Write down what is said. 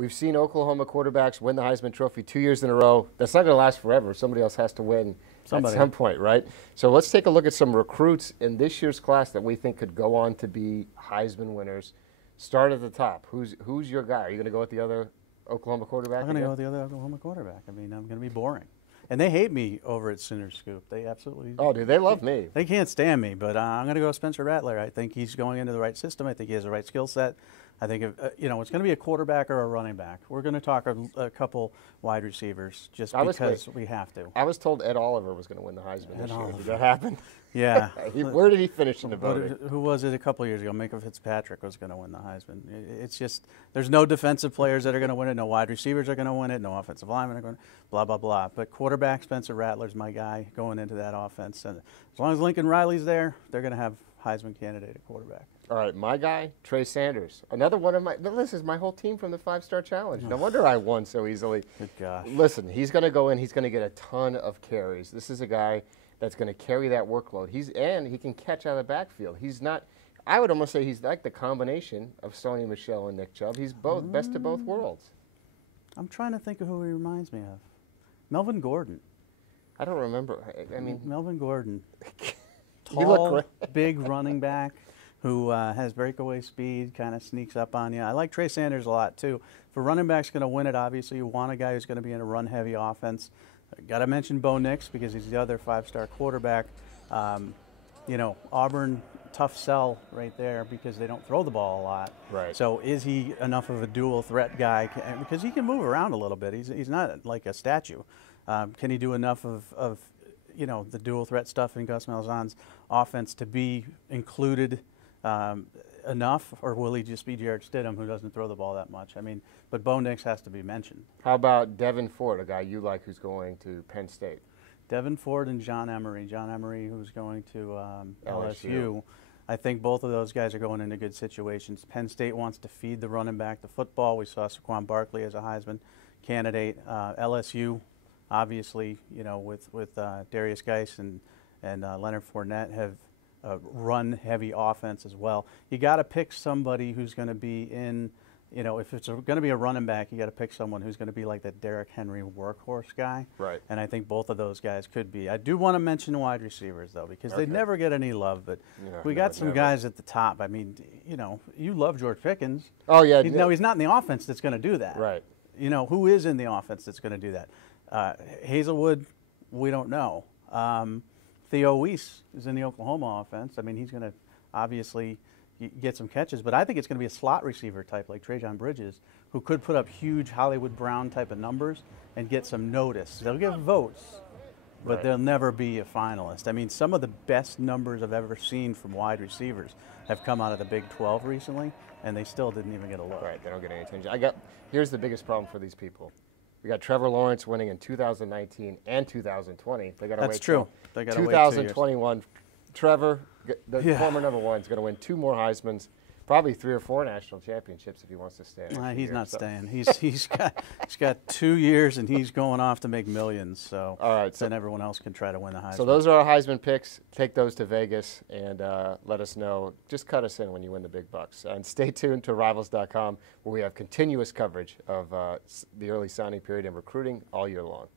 We've seen Oklahoma quarterbacks win the Heisman Trophy 2 years in a row. That's not going to last forever. Somebody else has to win at some point, right? So let's take a look at some recruits in this year's class that we think could go on to be Heisman winners. Start at the top. Who's your guy? Are you going to go with the other Oklahoma quarterback? I'm going to go with the other Oklahoma quarterback. I mean, I'm going to be boring. And they hate me over at Sooner Scoop. They absolutely. Oh, dude, they love me. They can't stand me, but I'm going to go with Spencer Rattler. I think he's going into the right system. I think he has the right skill set. I think it's going to be a quarterback or a running back. We're going to talk a couple wide receivers just because we have to. I was told Ed Oliver was going to win the Heisman this year. Did that happen? Yeah. Where did he finish in the voting? Who was it a couple years ago? Minka Fitzpatrick was going to win the Heisman. It's just there's no defensive players that are going to win it. No wide receivers are going to win it. No offensive linemen are going to blah, blah, blah. But quarterback Spencer Rattler's my guy going into that offense. And as long as Lincoln Riley's there, they're going to have Heisman candidate at quarterback. All right, my guy, Trey Sanders. Another one of this is my whole team from the 5-Star Challenge. No wonder I won so easily. Good gosh. Listen, he's going to go in. He's going to get a ton of carries. This is a guy that's going to carry that workload. And he can catch out of the backfield. He's not, I would almost say he's like the combination of Sony Michel and Nick Chubb. He's both, best of both worlds. I'm trying to think of who he reminds me of. Melvin Gordon. I don't remember. I mean, Melvin Gordon. You look great. Tall, big running back who has breakaway speed, kind of sneaks up on you. I like Trey Sanders a lot, too. If a running back's going to win it, obviously you want a guy who's going to be in a run-heavy offense. Got to mention Bo Nix because he's the other 5-star quarterback. Auburn, tough sell right there because they don't throw the ball a lot. Right. So is he enough of a dual threat guy? Because he can move around a little bit. He's not like a statue. Can he do enough of the dual threat stuff in Gus Malzahn's offense to be included enough, or will he just be Jared Stidham, who doesn't throw the ball that much? I mean, but Bo Nix has to be mentioned. How about Devin Ford, a guy you like who's going to Penn State? Devin Ford and John Emery. John Emery, who's going to LSU. I think both of those guys are going into good situations. Penn State wants to feed the running back the football. We saw Saquon Barkley as a Heisman candidate. LSU, obviously, with Darius Geis and Leonard Fournette have run-heavy offense as well. You got to pick somebody who's going to be in, if it's going to be a running back, you got to pick someone who's going to be like that Derrick Henry workhorse guy. Right. And I think both of those guys could be. I do want to mention wide receivers, though, because they never get any love. But we got some guys at the top. I mean, you love George Pickens. Oh, yeah. No, he's not in the offense that's going to do that. Right. Who is in the offense that's going to do that? Hazelwood, we don't know. Theo Weiss is in the Oklahoma offense. I mean, he's going to obviously get some catches, but I think it's going to be a slot receiver type like Trajan Bridges, who could put up huge Hollywood Brown type of numbers and get some notice. They'll get votes, but they'll never be a finalist. I mean, some of the best numbers I've ever seen from wide receivers have come out of the Big 12 recently, and they still didn't even get a look. Right, they don't get any attention. Here's the biggest problem for these people. We got Trevor Lawrence winning in 2019 and 2020. They got to wait. That's true. They got to wait 2021. Trevor, the former number one, is going to win 2 more Heismans, probably 3 or 4 national championships if he wants to stay. He's not staying. He's got 2 years and he's going off to make millions. So all right, then everyone else can try to win the Heisman. So those are our Heisman picks. Take those to Vegas and let us know. Just cut us in when you win the big bucks. And stay tuned to Rivals.com, where we have continuous coverage of the early signing period and recruiting all year long.